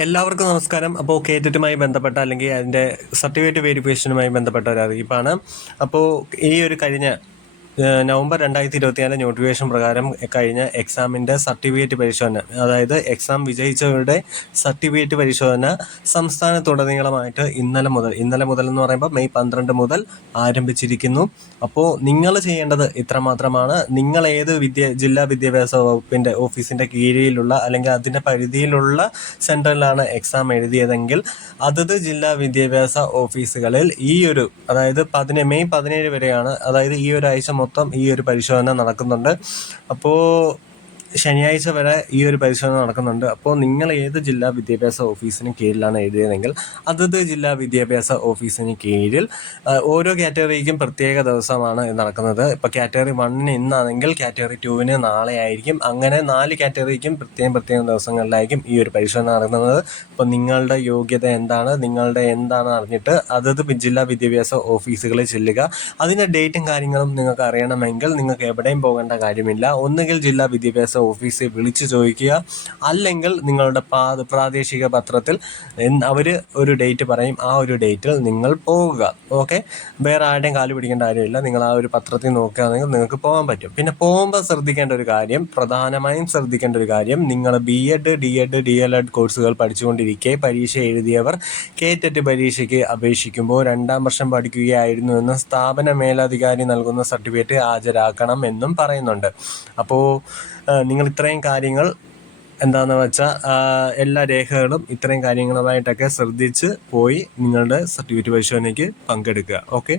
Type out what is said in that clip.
എല്ലാവർക്കും നമസ്കാരം. അപ്പോൾ കേറ്ററ്റുമായി ബന്ധപ്പെട്ട അല്ലെങ്കിൽ അതിന്റെ സർട്ടിഫിക്കറ്റ് വെരിഫിക്കേഷനുമായി ബന്ധപ്പെട്ട ഒരു അറിയിപ്പാണ്. അപ്പോൾ ഈ ഒരു കഴിഞ്ഞ നവംബർ രണ്ടായിരത്തി ഇരുപത്തിനാല് നോട്ടിഫിക്കേഷൻ പ്രകാരം കഴിഞ്ഞ എക്സാമിന്റെ സർട്ടിഫിക്കറ്റ് പരിശോധന അതായത് എക്സാം വിജയിച്ചവരുടെ സർട്ടിഫിക്കറ്റ് പരിശോധന സംസ്ഥാനത്തുടനീളമായിട്ട് ഇന്നലെ മുതൽ ഇന്നലെ മുതൽ എന്ന് പറയുമ്പോൾ മെയ് പന്ത്രണ്ട് മുതൽ ആരംഭിച്ചിരിക്കുന്നു. അപ്പോൾ നിങ്ങൾ ചെയ്യേണ്ടത് ഇത്രമാത്രമാണ്. നിങ്ങൾ ഏത് വിദ്യ ജില്ലാ വിദ്യാഭ്യാസ വകുപ്പിന്റെ ഓഫീസിന്റെ കീഴിലുള്ള അല്ലെങ്കിൽ അതിന്റെ പരിധിയിലുള്ള സെന്ററിലാണ് എക്സാം എഴുതിയതെങ്കിൽ അതത് ജില്ലാ വിദ്യാഭ്യാസ ഓഫീസുകളിൽ ഈ ഒരു അതായത് പതിന മെയ് പതിനേഴ് വരെയാണ് അതായത് ഈ ഒരാഴ്ച മൊത്തം ഈ ഒരു പരിശോധന നടക്കുന്നുണ്ട്. അപ്പോൾ ശനിയാഴ്ച വരെ ഈ ഒരു പരിശോധന നടക്കുന്നുണ്ട്. അപ്പോൾ നിങ്ങൾ ഏത് ജില്ലാ വിദ്യാഭ്യാസ ഓഫീസിന് കീഴിലാണ് എഴുതിയതെങ്കിൽ അതത് ജില്ലാ വിദ്യാഭ്യാസ ഓഫീസിന് കീഴിൽ ഓരോ കാറ്റഗറിക്കും പ്രത്യേക ദിവസമാണ് നടക്കുന്നത്. ഇപ്പോൾ കാറ്റഗറി വണ്ണിന് ഇന്നാണെങ്കിൽ കാറ്റഗറി ടുവിന് നാളെ ആയിരിക്കും. അങ്ങനെ നാല് കാറ്റഗറിക്കും പ്രത്യേകം പ്രത്യേകം ദിവസങ്ങളിലായിരിക്കും ഈ ഒരു പരിശോധന നടക്കുന്നത്. അപ്പോൾ നിങ്ങളുടെ യോഗ്യത എന്താണ്? നിങ്ങളുടെ എന്താണ് അറിഞ്ഞിട്ട് അതത് ജില്ലാ വിദ്യാഭ്യാസ ഓഫീസുകളിൽ ചെല്ലുക. അതിന്റെ ഡേറ്റും കാര്യങ്ങളും നിങ്ങൾക്ക് അറിയണമെങ്കിൽ നിങ്ങൾക്ക് എവിടെയും പോകേണ്ട കാര്യമില്ല. ഒന്നുകിൽ ജില്ലാ വിദ്യാഭ്യാസ ഓഫീസിൽ വിളിച്ചു ചോദിക്കുക. അല്ലെങ്കിൽ നിങ്ങളുടെ പ്രാദേശിക പത്രത്തിൽ അവർ ഒരു ഡേറ്റ് പറയും ആ ഒരു ഡേറ്റിൽ നിങ്ങൾ പോവുക. ഓക്കെ? വേറെ ആരുടെയും കാൽ പിടിക്കേണ്ട കാര്യമില്ല. നിങ്ങൾ ആ ഒരു പത്രത്തിൽ നോക്കുകയാണെങ്കിൽ നിങ്ങൾക്ക് പോകാൻ പറ്റും. പിന്നെ പോകുമ്പോൾ ശ്രദ്ധിക്കേണ്ട ഒരു കാര്യം പ്രധാനമായും ശ്രദ്ധിക്കേണ്ട ഒരു കാര്യം നിങ്ങൾ B Ed D Ed D El Ed കോഴ്സുകൾ പഠിച്ചുകൊണ്ടിരിക്കെ പരീക്ഷ എഴുതിയവർ കേറ്ററ്റ് പരീക്ഷയ്ക്ക് അപേക്ഷിക്കുമ്പോൾ രണ്ടാം വർഷം പഠിക്കുകയായിരുന്നു എന്ന് സ്ഥാപന മേലധികാരി നൽകുന്ന സർട്ടിഫിക്കറ്റ് ഹാജരാക്കണം എന്നും പറയുന്നുണ്ട്. അപ്പോൾ നിങ്ങൾ ഇത്രയും കാര്യങ്ങൾ എന്താണെന്ന് വെച്ചാൽ എല്ലാ രേഖകളും ഇത്രയും കാര്യങ്ങളുമായിട്ടൊക്കെ ശ്രദ്ധിച്ച് പോയി നിങ്ങളുടെ സർട്ടിഫിക്കറ്റ് പരിശോധനയ്ക്ക് പങ്കെടുക്കുക. ഓക്കെ